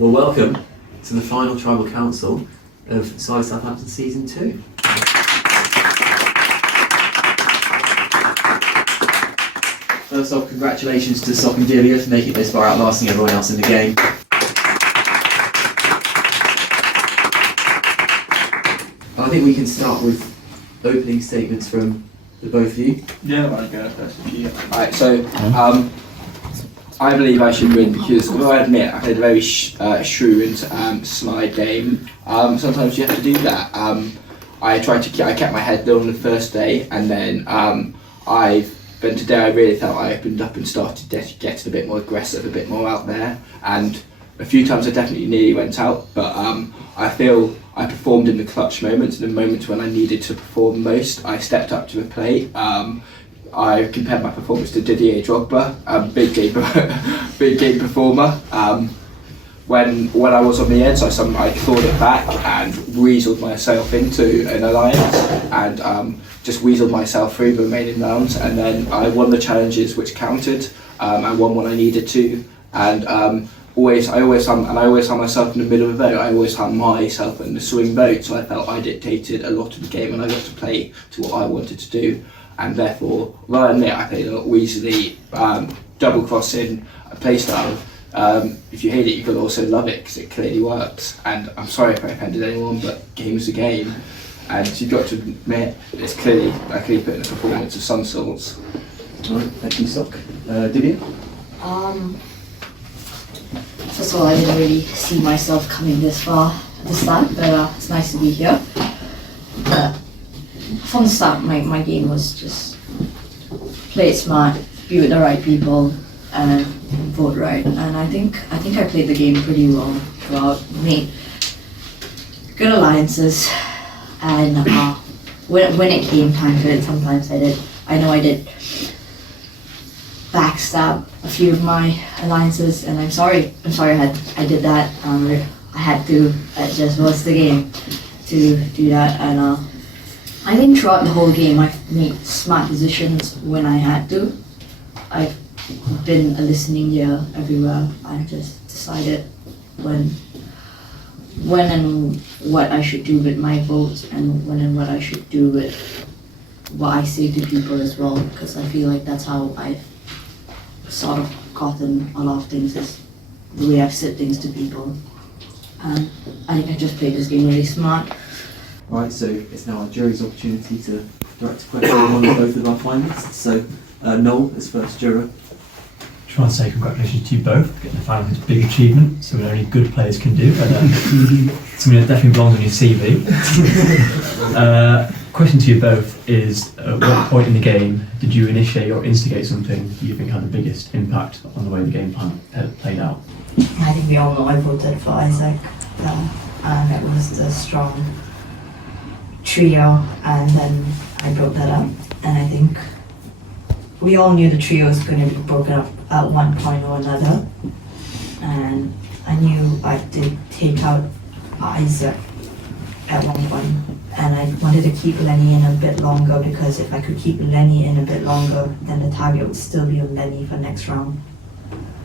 Well, welcome to the final Tribal Council of Southampton Season 2. First off, congratulations to Sock and Julia for making it this far, outlasting everyone else in the game. I think we can start with opening statements from the both of you. Yeah, I might go first if you. Alright, so I believe I should win because, although I admit I played a very shrewd and sly game, sometimes you have to do that. I kept my head down the first day, and then But today I really felt I opened up and started getting a bit more aggressive, a bit more out there, and a few times I definitely nearly went out, but I feel I performed in the clutch moments, in the moments when I needed to perform most. I stepped up to the plate. I compared my performance to Didier Drogba, big game performer. When I was on the edge, I clawed it back and weaseled myself into an alliance, and just weaseled myself through the remaining rounds, and then I won the challenges which counted. I won when I needed to, and I always had myself in the middle of the vote. I always had myself in the swing vote, so I felt I dictated a lot of the game, and I got to play to what I wanted to do. And therefore, well, I admit I played a lot weaselly, double crossing play style. If you hate it, you could also love it because it clearly works. And I'm sorry if I offended anyone, but game's a game, and you've got to admit I clearly put in a performance of some sorts. Alright, thank you, Sock. Divya? First of all, I didn't really see myself coming this far at the start, but it's nice to be here. From the start, my game was just play it smart, be with the right people, and vote right. And I think I played the game pretty well throughout. Made good alliances, and when it came time to it, sometimes I did backstab a few of my alliances, and I'm sorry I did that. I had to. It just was the game to do that, and I think throughout the whole game I've made smart decisions when I had to. I've been a listening ear everywhere. I just decided when and what I should do with my votes, and when and what I should do with what I say to people as well, because I feel like that's how I've sort of gotten a lot of things, is the way I've said things to people. And I think I just played this game really smart. Right, so it's now our jury's opportunity to direct a question on one or both of our finalists. So, Noel is first juror. Just want to say congratulations to you both. Getting the final is a big achievement, something only good players can do, and something that definitely belongs on your CV. Question to you both is, at what point in the game did you initiate or instigate something you think had the biggest impact on the way the game plan played out? I think we all know I voted for Isaac, and it was the strong trio, and then I broke that up, and I think we all knew the trio was going to be broken up at one point or another, and I knew I did take out Isaac at one point, and I wanted to keep Lenny in a bit longer, because if I could keep Lenny in a bit longer, then the target would still be on Lenny for next round.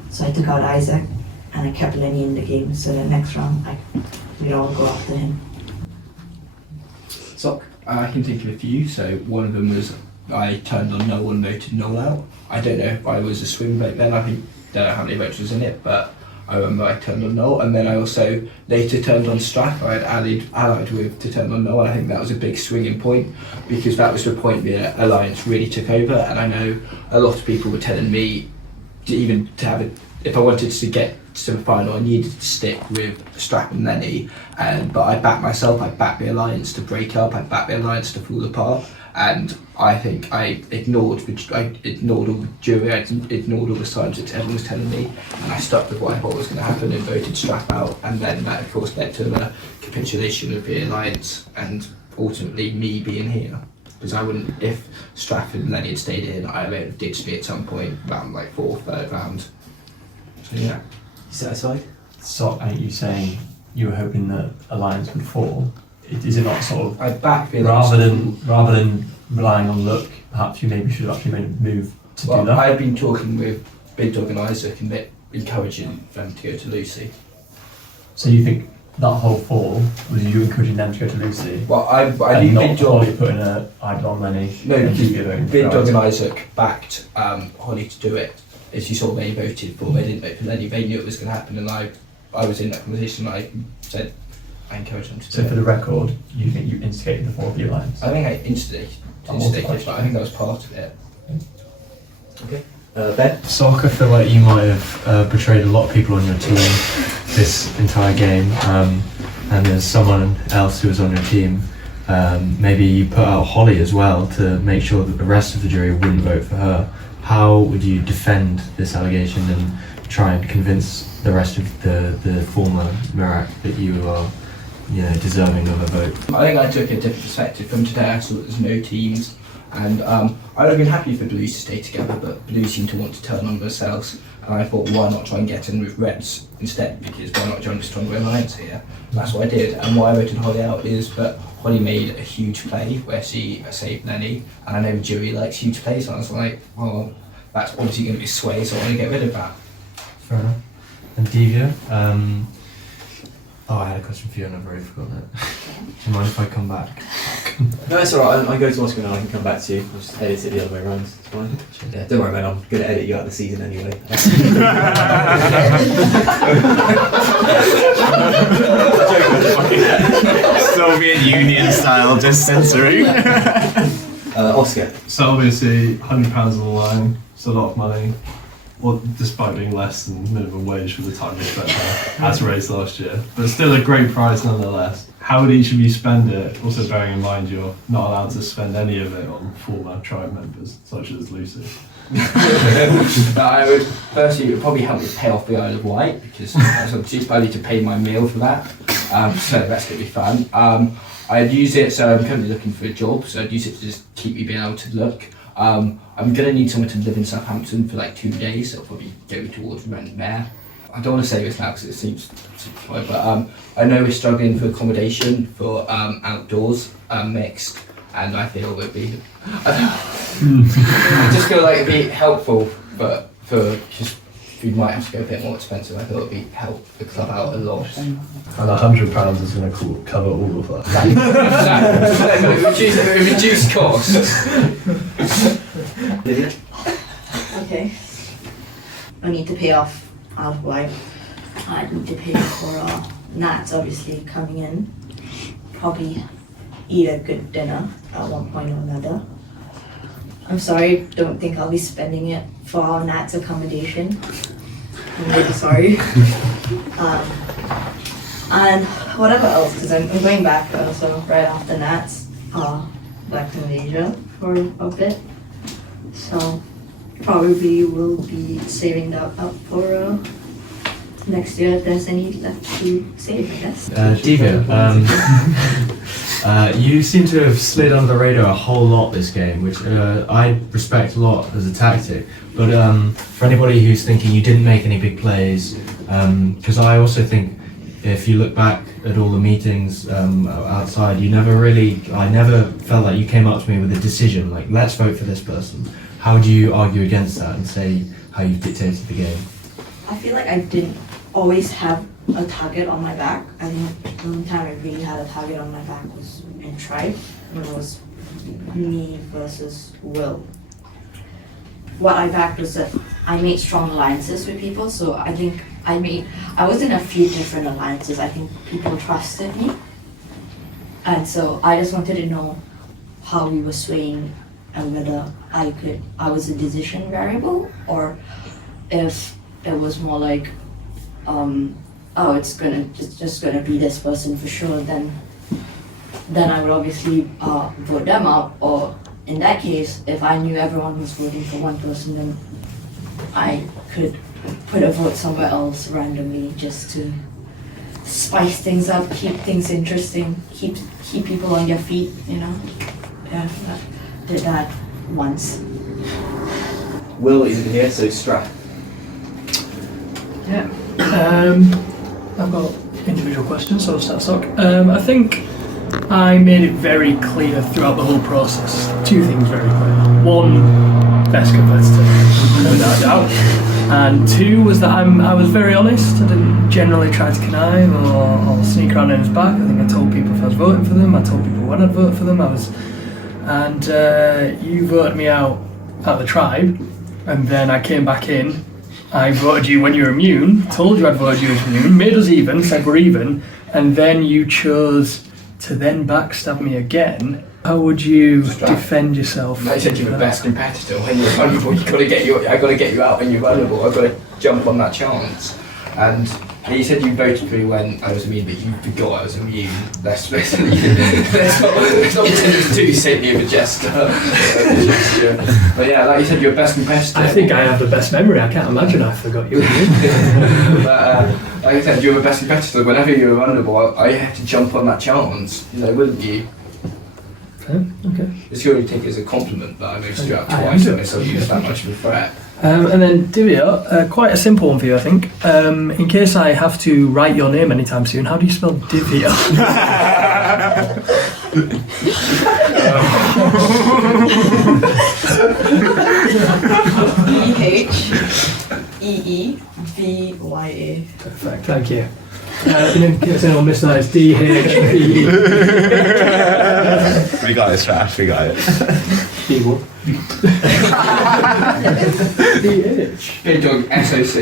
So I took out Isaac, and I kept Lenny in the game, so the next round we'd all go after him. Sock? I can think of a few. So one of them was I turned on Noel and voted Noel out. I don't know if I was a swing vote then. I don't know how many votes was in it, but I remember I turned on Noel, and then I also later turned on Straff. I had allied with to turn on Noel, and I think that was a big swinging point, because that was the point where Alliance really took over. And I know a lot of people were telling me if I wanted to get to the final, I needed to stick with Straff and Lenny, but I backed myself. I backed the Alliance to break up. I backed the Alliance to fall apart. And I think I ignored all the jury, I ignored all the signs that everyone was telling me, and I stuck with what I thought was going to happen and voted Straff out, and then that of course led to the capitulation of the Alliance, and ultimately me being here. Because I wouldn't, if Straff and Lenny had stayed in, I would have ditched me at some point, around like 4th, 3rd round. So yeah. You satisfied? So, are you saying you were hoping that Alliance would fall? Is it not sort of, I back the rather than relying on luck, perhaps you maybe should have actually made a move to do that? I've been talking with Big Dog and Isaac, and they're encouraging them to go to Lucy. So you think that whole 4 was you encouraging them to go to Lucy? Well, I And knew not Big Dog. Holly putting a idol on Lenny? No, and because Divya voting for Big Dog Alex? and Isaac backed Holly to do it. As you saw, they voted for. They didn't vote for Lenny. They knew it was going to happen, and I was in that conversation. And I said I encouraged them to do So it. for the record, you think you instigated the 4 lines? I think I instigated it, but I think that was part of it. Ben? Sock, I feel like you might have betrayed a lot of people on your team this entire game, and there's someone else who was on your team. Maybe you put out Holly as well to make sure that the rest of the jury wouldn't vote for her. How would you defend this allegation and try and convince the rest of the former Mirak that you are, deserving of a vote? I think I took a different perspective from today. I saw that there's no teams, and I would have been happy for Blues to stay together, but Blues seem to want to turn on themselves. And I thought, why not try and get in with Reds instead? Because why not join a stronger alliance here? And that's what I did. And why I voted Holly out is that Holly made a huge play where she saved Lenny, and I know the jury likes huge plays, and I was like, well, that's obviously going to be sway, so I want to get rid of that. Fair enough. And Divya, I had a question for you and I've already forgotten it. Do you mind if I come back? No, it's alright. I go to Oscar now. I can come back to you. I'll just edit it the other way around. It's fine. Yeah, don't worry, man. I'm going to edit you out of the season anyway. Soviet Union style, just censoring. Oscar. So obviously, £100 on the line, it's a lot of money. Well, despite being less than minimum wage for the time respect as raised last year, but still a great prize nonetheless. How would each of you spend it? Also bearing in mind you're not allowed to spend any of it on former tribe members, such as Lucy. I would firstly, it would probably help me pay off the Isle of Wight, because I need to pay my meal for that. So that's going to be fun. I'd use it, so I'm currently looking for a job, so I'd use it to just keep me being able to look. I'm going to need someone to live in Southampton for like 2 days, so I'll probably go towards rent there. I don't want to say this now because it seems but I know we're struggling for accommodation for outdoors mixed, and I feel it would be, I just feel like it'd be helpful, but for just we might have to go a bit more expensive. I thought it'd be help the club out a lot. And £100 is going to cover all of that. No, reduce costs. Okay. I need to pay off Isle of Wight. I need to pay for Nats obviously coming in. Probably eat a good dinner at one point or another. I'm sorry, don't think I'll be spending it for our Nats accommodation. I'm really sorry. And whatever else, because I'm going back also right after Nats, back to Malaysia for a bit. So probably will be saving that up for next year if there's any left to save, I guess. Divya, you seem to have slid under the radar a whole lot this game, which I respect a lot as a tactic. But for anybody who's thinking you didn't make any big plays, because I also think if you look back at all the meetings outside, I never felt like you came up to me with a decision, like let's vote for this person. How do you argue against that and say how you dictated the game? I feel like I didn't always have a target on my back. I think the only time I really had a target on my back was in Tribe, when it was me versus Will. What I backed was that I made strong alliances with people, so I think I was in a few different alliances. I think people trusted me. And so I just wanted to know how we were swaying and whether I was a decision variable, or if it was more like, it's just gonna be this person for sure, then I would obviously vote them out, or in that case, if I knew everyone was voting for one person, then I could put a vote somewhere else randomly just to spice things up, keep things interesting, keep people on their feet, Yeah, I did that once. Will isn't here, so Strat. Yeah. I've got individual questions, so I'll start Sock. I think I made it very clear throughout the whole process. 2 things very clear. 1, best competitor, no doubt. And 2 was that I was very honest. I didn't generally try to connive or sneak around in his back. I think I told people if I was voting for them. I told people when I'd vote for them. And you voted me out at the tribe, and then I came back in. I voted you when you were immune, told you I'd voted you as immune, made us even, said we're even, and then you chose to then backstab me again. How would you defend yourself? I said you're the best competitor. When you're vulnerable, I gotta get you out when you're vulnerable. I've got to jump on that chance. And you said you voted for me when I was immune, but you forgot I was immune. Let's not pretend it's too silly of a gesture. But yeah, like you said, you're the best competitor. I think I have the best memory. I can't imagine I forgot you. But like I said, you're the best competitor. Whenever you're vulnerable, I have to jump on that chance. Wouldn't you? Okay. It's going to take it as a compliment that I moved you out twice and I saw you as that much of a threat. And then Divya, quite a simple one for you, I think. In case I have to write your name anytime soon, how do you spell Divya? DHEEVYA. Perfect, thank you. In case anyone missed that, it's DHE. We got it, Strash, we got it. D1. DH. Big dog SOC.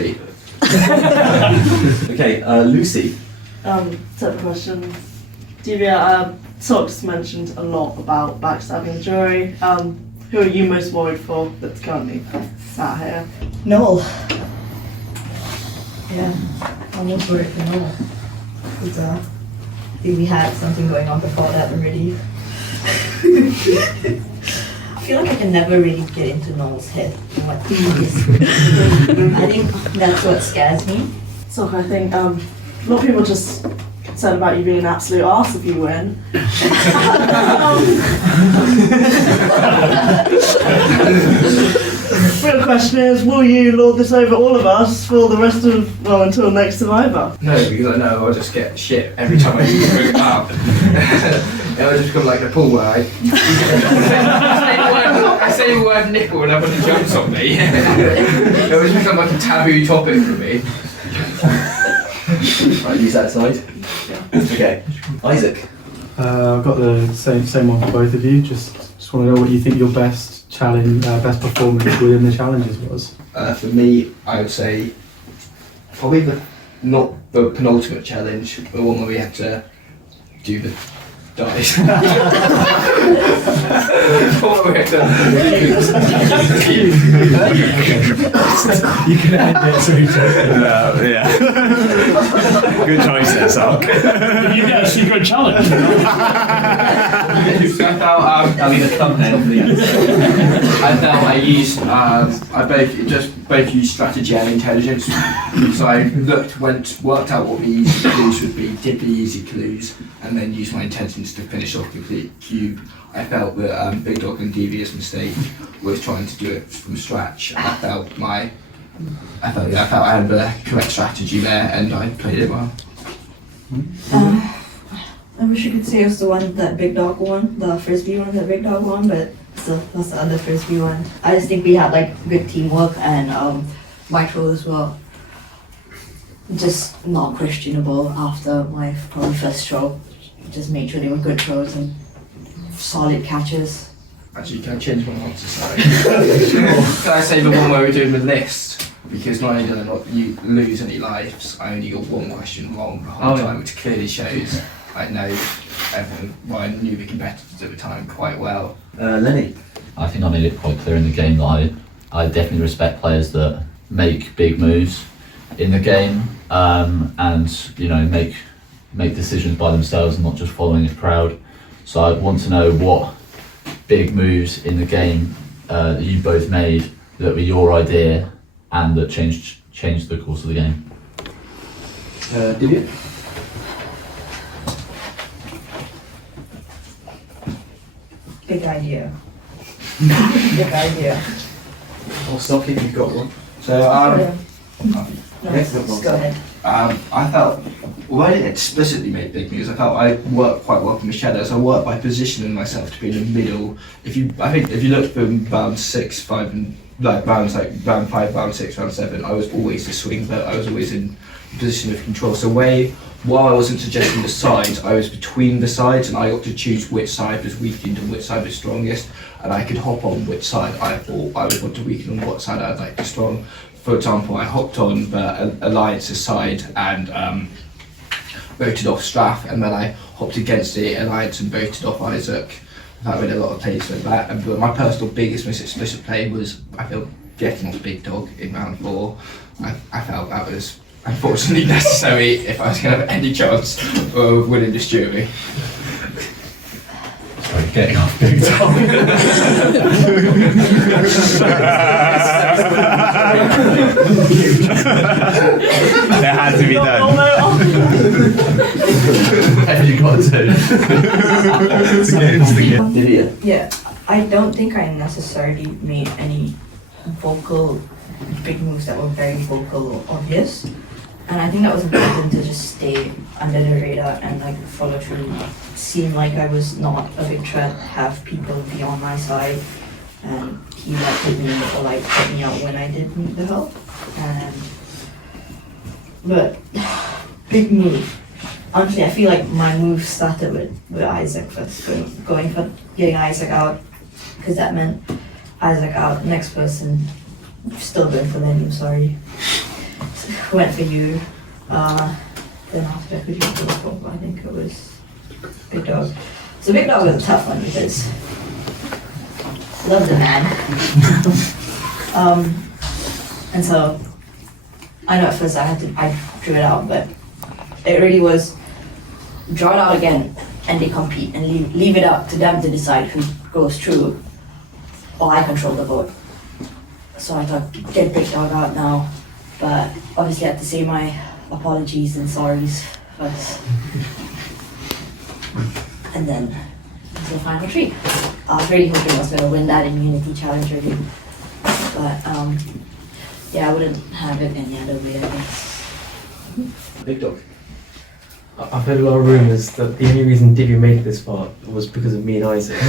Okay, Lucy. Set of questions. Divya, Sox mentioned a lot about backstabbing the jury. Who are you most worried for that's currently sat here? Noel. Yeah, I'm most worried for Noel. Because, I think we had something going on before that already. I feel like I can never really get into Noel's head and what he is. I think that's what scares me. So I think a lot of people just said about you being an absolute arse if you win. Real question is, will you lord this over all of us for the rest of, until next Survivor? No, because I know I'll just get shit every time I bring it up. It'll just become like a pool where I say the word nipple and everyone jumps on me. It'll just become like a taboo topic for me. Right, use that aside. Okay, Isaac. I've got the same one for both of you. Just want to know what you think your best challenge, best performance within the challenges was. For me, I would say probably not the penultimate challenge, but the one where we had to do the dice. The one where we had to You can end it so you don't. Yeah. Good choice there, Sock. You get a secret challenge. So I felt That'll be the thumbnail for the episode. I felt I used both used strategy and intelligence. So I worked out what the easy clues would be, did the easy clues, and then used my intelligence to finish off the complete cube. I felt that Big Dog and Devious mistake was trying to do it from scratch. I felt I had the correct strategy there, and I played it well. I wish I could say it was the one that Big Dog won, the frisbee one that Big Dog won, but still, that's the other frisbee one. I just think we had like good teamwork and my throw as well. Just not questionable after my probably first throw. Just made sure they were good throws and solid catches. Actually, can I change my answer? Sorry. Can I say the one where we're doing the list? Because not only did I not lose any lives, I only got one question wrong the whole time, which clearly shows I know everyone. Well, I knew the competitors at the time quite well. Lenny. I think I made it quite clear in the game that I definitely respect players that make big moves in the game, and make decisions by themselves and not just following a crowd. So I want to know what big moves in the game that you both made that were your idea and that changed the course of the game. Did you? Big idea. Big idea. Or Sock if you've got one. So No, just go ahead. I felt, although I didn't explicitly make big moves, I felt I worked quite well from the shadows. I worked by positioning myself to be in the middle. I think if you look from round 6, 5 and like round 5, round 6, round 7, I was always the swing vote. I was always in a position of control. So while I wasn't suggesting the sides, I was between the sides, and I got to choose which side was weakened and which side was strongest, and I could hop on which side I thought I would want to weaken and what side I'd like to strong. For example, I hopped on the Alliance's side and voted off Strath, and then I hopped against the Alliance and voted off Isaac. That made a lot of plays with that. But my personal biggest most explicit play was, I feel, getting off Big Dog in round 4. I felt that was unfortunately necessary if I was going to have any chance of winning this jury. Sorry, getting off Big Dog. It had to be done. Have you got to? Yeah, I don't think I necessarily made any vocal big moves that were very vocal or obvious. And I think that was important to just stay under the radar and like follow through. Seem like I was not a big threat, have people be on my side and team up with me or like put me out when I did need the help. But big move. Honestly, I feel like my move started with Isaac first, going for getting Isaac out, because that meant Isaac out, next person, still going for Lenny, sorry. Went for you. Then after who did you go for? I think it was Big Dog. So Big Dog was a tough one because love the man. And so I know at first I drew it out, but it really was draw it out again and they compete and leave it up to them to decide who goes through, or I control the vote. So I thought, get Big Dog out now, but obviously I had to say my apologies and sorries first. And then to the final 3. I was really hoping I was going to win that immunity challenge really, but yeah, I wouldn't have it any other way, I guess. Big Dog. I've heard a lot of rumours that the only reason Divya made it this far was because of me and Isaac.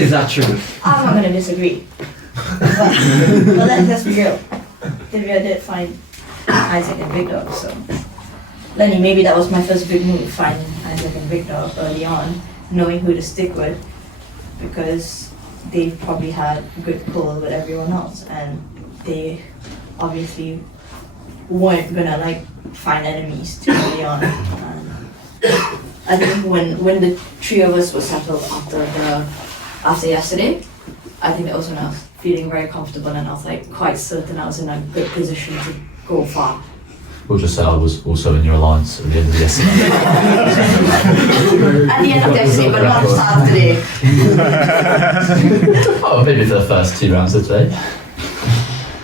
Is that true? I'm not going to disagree. But let's be real. Divya did find Isaac and Big Dog, so. Lenny, maybe that was my first big move, finding Isaac and Big Dog early on, knowing who to stick with, because they probably had good pull with everyone else, and they obviously weren't gonna like find enemies too early on. I think when the 3 of us were settled after yesterday, I think that was when I was feeling very comfortable and I was like quite certain I was in a good position to go far. We'll just say I was also in your alliance at the end of yesterday. At the end of yesterday, but not the start of today. Oh, maybe for the first 2 rounds of today.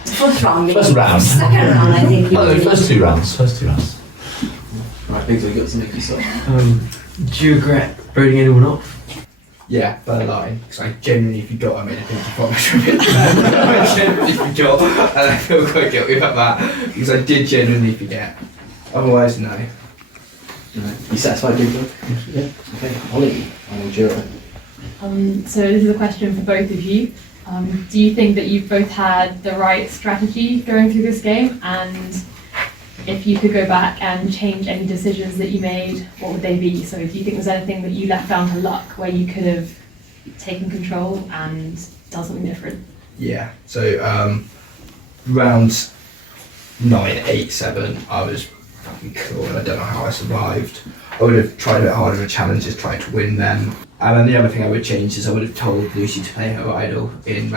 First round, maybe. First round. Second round, I think. Oh, no, first 2 rounds. Right, Big Dog, you got something to say? Do you regret voting anyone off? Yeah, by a line, because I genuinely forgot I made a pinky promise from it. I genuinely forgot, and I feel quite guilty about that, because I did genuinely forget. Otherwise, no. You satisfied, Big Dog? Yeah. Okay, Holly, final juror. So this is a question for both of you. Do you think that you've both had the right strategy going through this game? And if you could go back and change any decisions that you made, what would they be? So do you think there's anything that you left down to luck where you could have taken control and done something different? Yeah, so rounds 9, 8, 7, I was fucking cool, and I don't know how I survived. I would have tried a bit harder with challenges, tried to win them. And then the other thing I would change is I would have told Lucy to play her idol in the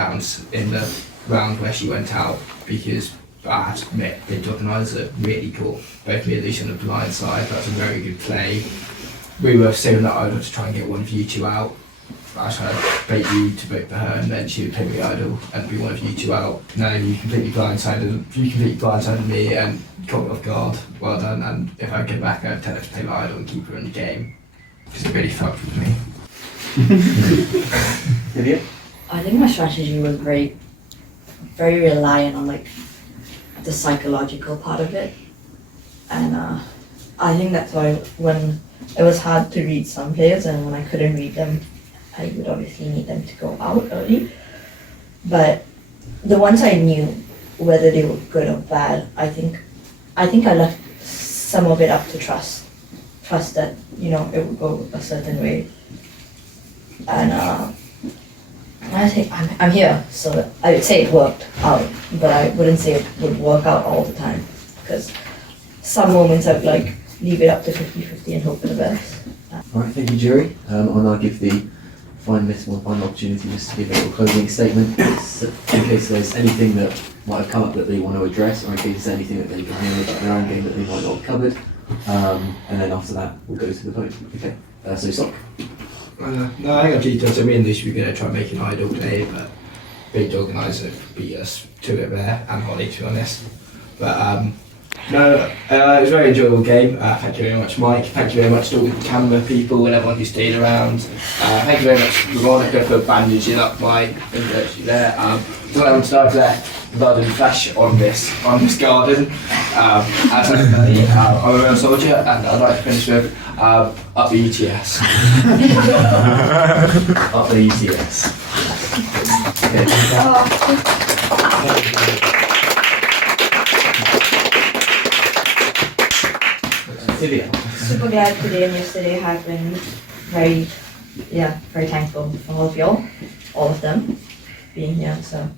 round where she went out, because I have to admit, Big Dog and Isaac are really cool. Both me and Lucy on the blind side, that's a very good play. We were saving that idol to try and get one of you 2 out. I was trying to bait you to vote for her, and then she would play the idol and be one of you 2 out. No, you completely blindsided me and caught me off guard. Well done, and if I get back, I'd tell her to play my idol and keep her in the game, because it really fucked with me. I think my strategy was very reliant on like the psychological part of it, and I think that's why when it was hard to read some players, and when I couldn't read them, I would obviously need them to go out early. But the ones I knew, whether they were good or bad, I think I left some of it up to trust that it would go a certain way. And I think I'm here, so I would say it worked out, but I wouldn't say it would work out all the time, because some moments I would like leave it up to 50-50 and hope for the best. Alright, thank you, jury. I'll now give the finalists one final opportunity just to give a little closing statement in case there's anything that might have come up that they want to address, or in case there's anything that they can hear about their own game that they might not have covered. And then after that, we'll go to the vote. Okay, so Sock. No, I think I've cheated. So me and Lucy were going to try and make an idol today, but big organiser beat us to it there, and Holly, to be honest. But no, it was a very enjoyable game. Thank you very much, Mike. Thank you very much to all the camera people and everyone who stayed around. Thank you very much, Veronica, for bandaging up my finger actually there. Don't want to start there. Blood and flesh on this garden. As everybody, I'm a real soldier, and I'd like to finish with up the ETS. Up the ETS. Okay. Super glad today and yesterday have been very thankful for all of them being here. So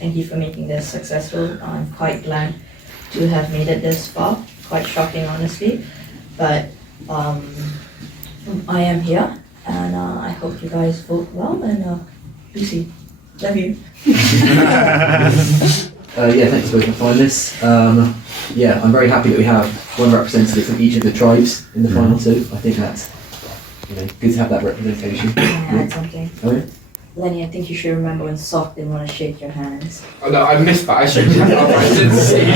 thank you for making this successful. I'm quite glad to have made it this far. Quite shocking, honestly, but I am here, and I hope you guys vote well. And Lucy, love you. Thanks both the finalists. I'm very happy that we have one representative from each of the tribes in the final two. I think that's good to have that representation. Can I add something? Oh yeah? Lenny, I think you should remember when Sock didn't want to shake your hands. Oh no, I missed that. I should have. I didn't see it.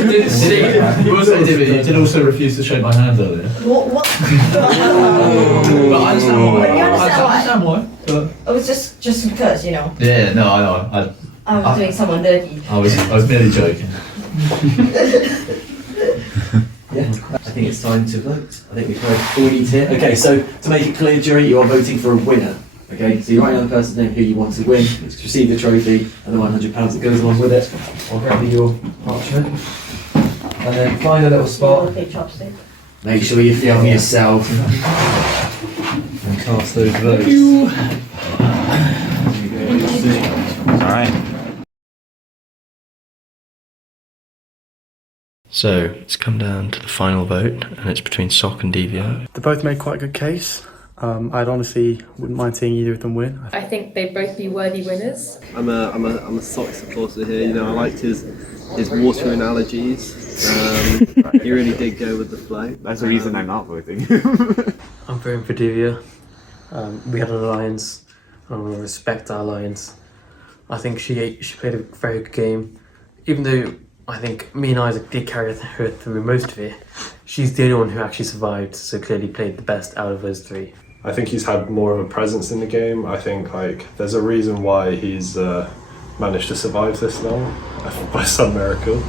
You didn't see it. You did also refuse to shake my hand earlier. What? But I understand why. But you understand why. It was just because, Yeah, no, I know. I was doing someone dirty. I was merely joking. I think it's time to vote. I think we've heard all we need here. Okay, so to make it clear, jury, you are voting for a winner. Okay, so you write down the person's name who you want to win, receive the trophy, and the £100 that goes along with it. I'll grab you your parchment. And then find a little spot. Make sure you film yourself. And cast those votes. Alright. So it's come down to the final vote, and it's between Sock and Devia. They both made quite a good case. I'd honestly wouldn't mind seeing either of them win. I think they'd both be worthy winners. I'm a Sock supporter here. I liked his water analogies. He really did go with the flow. That's the reason I'm not voting. I'm voting for Devia. We had an alliance, and we respect our alliance. I think she played a very good game, even though I think me and Isaac did carry her through most of it. She's the only one who actually survived, so clearly played the best out of those three. I think he's had more of a presence in the game. I think there's a reason why he's managed to survive this long by some miracle.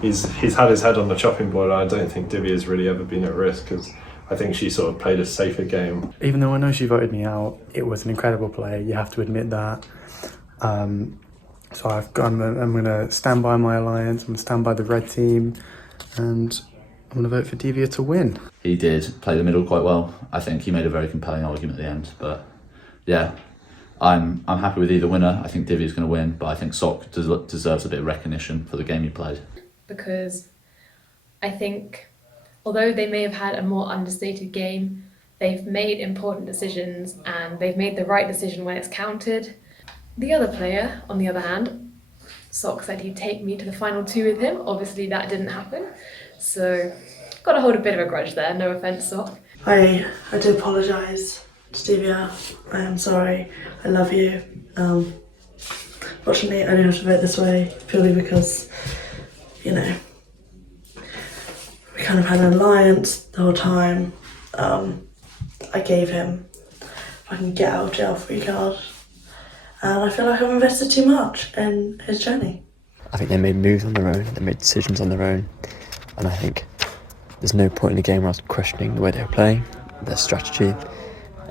He's had his head on the chopping board. I don't think Divia's really ever been at risk, because I think she sort of played a safer game. Even though I know she voted me out, it was an incredible play. You have to admit that. So I'm going to stand by my alliance. I'm going to stand by the red team, and I'm going to vote for Devia to win. He did play the middle quite well. I think he made a very compelling argument at the end. But yeah, I'm happy with either winner. I think Divia's going to win, but I think Sock deserves a bit of recognition for the game he played. Because I think, although they may have had a more understated game, they've made important decisions, and they've made the right decision when it's counted. The other player, on the other hand, Sock said he'd take me to the final two with him. Obviously that didn't happen, so got to hold a bit of a grudge there, no offence, Sock. I do apologise to Devia. I am sorry. I love you. Fortunately, I didn't have to vote this way purely because, we kind of had an alliance the whole time. I gave him if I can get out of jail free card. And I feel like I've invested too much in his journey. I think they made moves on their own, they made decisions on their own, and I think there's no point in the game where I was questioning the way they were playing, their strategy.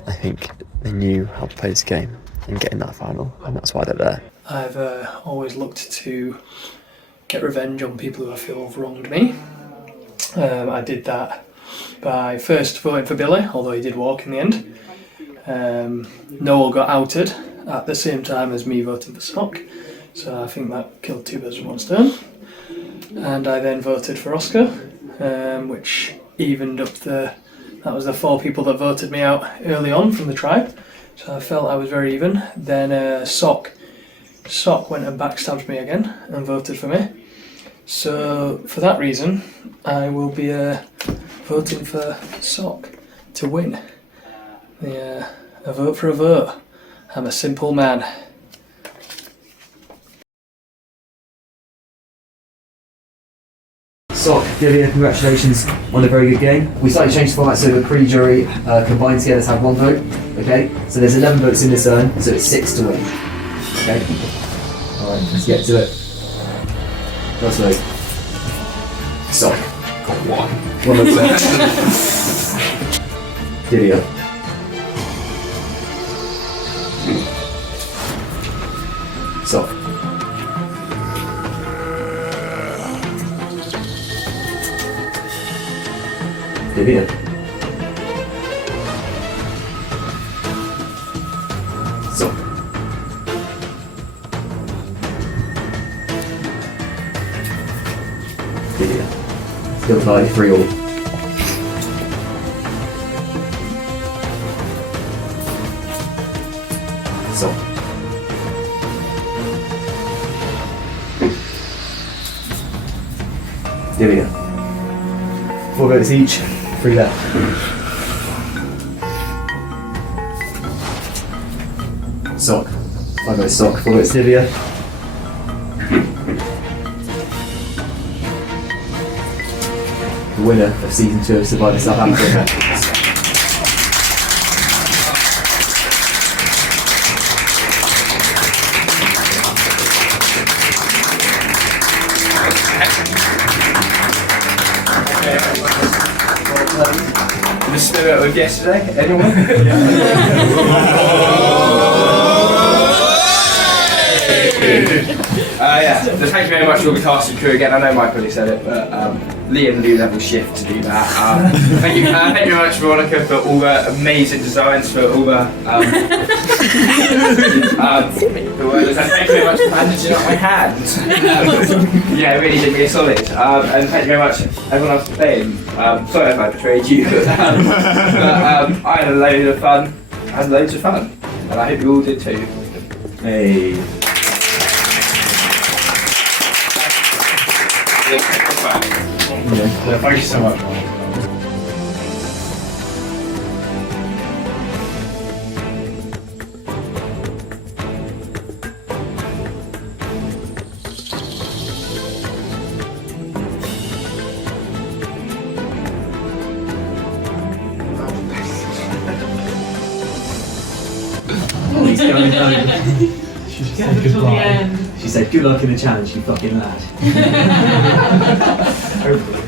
I think they knew how to play this game and get in that final, and that's why they're there. I've always looked to get revenge on people who I feel have wronged me. I did that by first voting for Billy, although he did walk in the end. Noel got outed at the same time as me voting for Sock, so I think that killed two birds with one stone. And I then voted for Oscar, which evened up that was the 4 people that voted me out early on from the tribe, so I felt I was very even. Then Sock went and backstabbed me again and voted for me. So for that reason, I will be voting for Sock to win. A vote for a vote. I'm a simple man. Sock, Divya, congratulations on a very good game. We slightly changed the format so the pre-jury combined together to have 1 vote. Okay, so there's 11 votes in this urn, so it's 6 to win. Okay, alright, let's get to it. First vote. Sock. Got 1 vote left. Divya. Sock. Divya. Sock. Divya. Still tied 3-all. Sock. Divya. 4 votes each. 3 left. Sock. 5 votes Sock, 4 votes Divya. The winner of season 2 of Survivor Southampton. The spirit of yesterday, anyone? Yeah, so thank you very much to all the cast and crew again. I know Mike already said it, but Liam New Level Shift to do that. Thank you very much, Veronica, for all the amazing designs, for all the words. And thank you very much for bandaging up my hand. Yeah, it really did me a solid. And thank you very much, everyone else for playing. Sorry if I betrayed you, but I had a load of fun. I had loads of fun, and I hope you all did too. Hey. Yeah, thank you so much, Mike. He's going home. She said, good luck in the challenge, you fucking lad. Hopefully.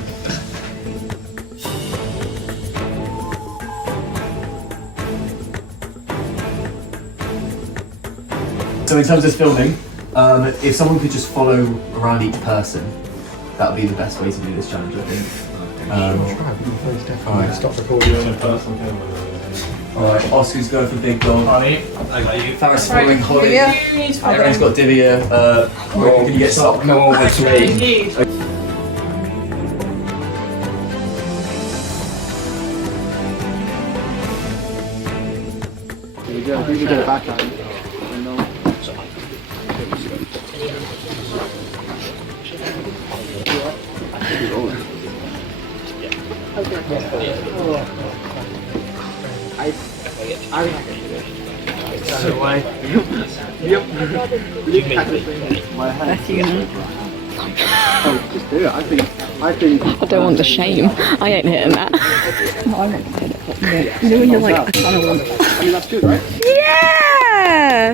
So in terms of filming, if someone could just follow around each person, that would be the best way to do this challenge, I think. Alright, stop recording. Alright, Oscar's going for Big Dog. Honey, I got you. Farrah's following Holly. Everyone's got Divya. Can you get stopped? No one wants me. There we go. I think we get it back out. So why? Yep. You can catch it. My hand. Oh, just do it. I think. I don't want the shame. I ain't hitting that. No, I'm not gonna hit it. You know when you're like, I kind of want. I mean, that's good, right? Yeah!